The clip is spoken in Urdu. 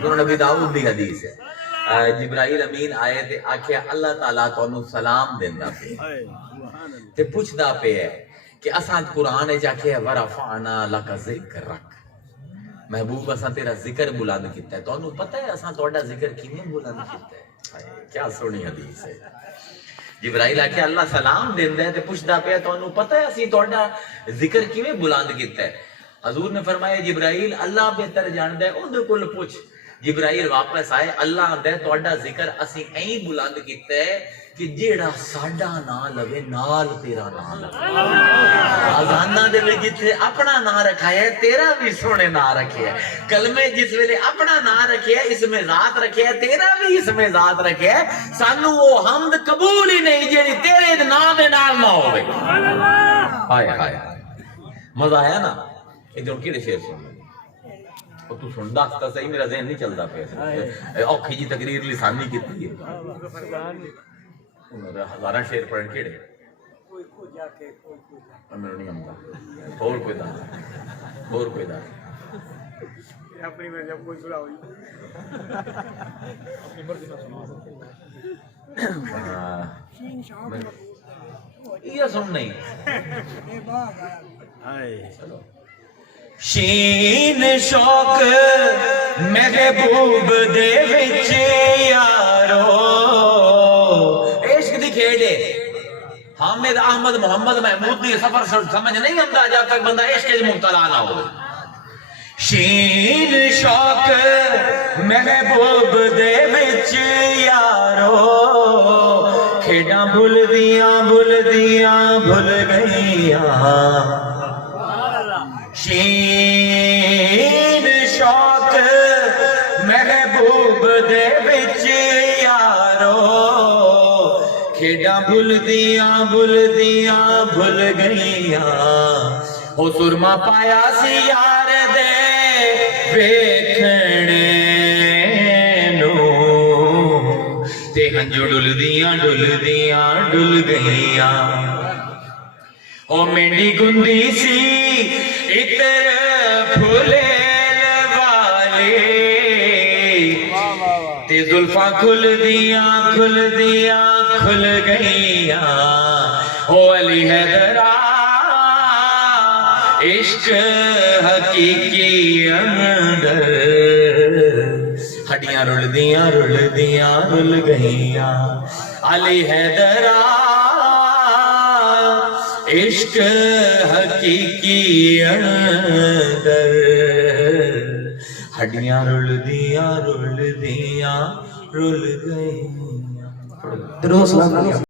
سنن نبی داؤد دی حدیث ہے، جبرائیل امین آئے تے آکھیا اللہ تعالیٰ تانوں سلام دیندا پیا تے پوچھدا پیا کہ اساں قرآن وچ آکھیا ورفعنا لک ذکرک، محبوب اساں تیرا ذکر بلند کیتا ہے، تانوں پتہ ہے اساں تہاڈا ذکر کیویں بلند کیتا ہے؟ کیا سونی حدیث ہے۔ جبرائیل آکھیا اللہ سلام دیندا ہے تے پوچھدا پیا تانوں پتہ ہے اسی تہاڈا ذکر کیویں بلند کیتا ہے؟ حضور نے فرمایا جبرائیل اللہ بہتر جاندا ہے اودے کول پوچھ۔ جبرائیل واپس آئے، اللہ آندا ہے تہاڈا ذکر اسی ایਂ بلند کیتا ہے کہ جیڑا ساڈا نام لوے نال تیرا نام لوے۔ اذاناں دے وچ جتھے اپنا نام رکھایا ہے تیرا بھی سونے نام رکھیا ہے، کلمے جس ویلے اپنا نام رکھیا ہے اس میں ذات رکھیا ہے تیرا بھی اس میں ذات رکھیا ہے، سانو وہ حمد قبول ہی نہیں جیڑی تیرے نام دے نال نہ ہوے۔ ہائے ہائے مزہ آیا نا؟ ادھر کیڑے شعر سن تو سندا تا صحیح، میرا ذہن نہیں چلتا پیا، اوکھی جی تقریر لسانی کیتی ہے، ہزاراں شعر پڑھن کیڑے میرے نہیں آتا، اور کوئی دا اور کوئی دا اپنی میں جب کوئی سنا ہوئی یہ سن نہیں چلو شین شوق محبوب دے وچ یارو، عشق دی کھیڈ ہے، حامد احمد محمد محمود دی سفر سمجھ نہیں آتا جب تک بندہ عشق وچ مبتلا نہ ہو۔ شین شوق محبوب دے وچ یارو، کھیڈاں بھل دیاں بھل گئیاں، شین شوق محبوب دے وچ یارو، کھیڈاں بھل دیاں بھل گئیاں، او سرما پایا سی یار دے ویکھنے نو، تے ہنجو ڈل گئیاں، او مینڈی گندی سی اتر پھولیل والی، تے زلفاں کھل گئیاں، او علی حیدرا عشق حقیقی اندر، ہڈیاں رل گئیاں، علی حیدرا عشق حقیقی اندر، ہڈیاں رل گئیاں۔